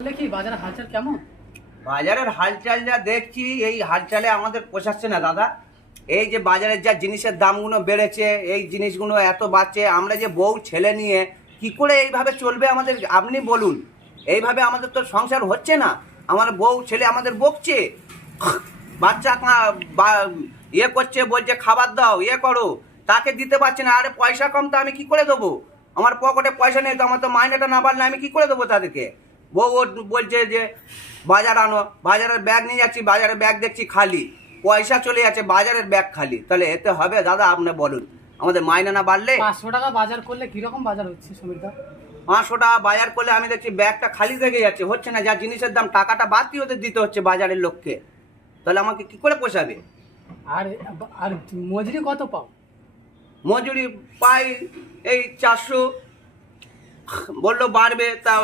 কি বাজারের হালচাল কেমন? বাজারের হালচাল যা দেখছি, এই হালচালে আমাদের পোষাচ্ছে না দাদা। এই যে বাজারের যা জিনিসের দামগুলো বেড়েছে, এই জিনিসগুলো এত বাড়ছে, আমরা যে বউ ছেলে নিয়ে কি করে এইভাবে চলবে আমাদের, আপনি বলুন। এইভাবে আমাদের তো সংসার হচ্ছে না। আমার বউ ছেলে আমাদের বকছে, বাচ্চা ইয়ে করছে, বলছে খাবার দাও, ইয়ে করো, তাকে দিতে পারছে না। আরে পয়সা কম, তো আমি কি করে দেবো? আমার পকেটে পয়সা নেই তো, আমার তো মাইনেটা না বাড়লে আমি কি করে দেবো তাদেরকে? বউ বলছে যে বাজার আনো, বাজারের ব্যাগ নিয়ে যাচ্ছি, বাজারের ব্যাগ দেখছি খালি, পয়সা চলে যাচ্ছে, বাজারের ব্যাগ খালি। তাহলে এতে হবে দাদা? আপনি বলুন। আমাদের মাইনে না বাড়লে 500 টাকা বাজার করলে কিরকম বাজার হচ্ছে সমীরদা? 500 টাকা বাজার করলে আমি দেখছি ব্যাগটা খালি থেকে যাচ্ছে, হচ্ছে না। যা জিনিসের দাম, টাকাটা বাড়তি ওদের দিতে হচ্ছে বাজারের লোককে, তাহলে আমাকে কি করে পোষাবে? আর আর মজুরি কত পাও? মজুরি পাই এই 400, বললো বাড়বে, তা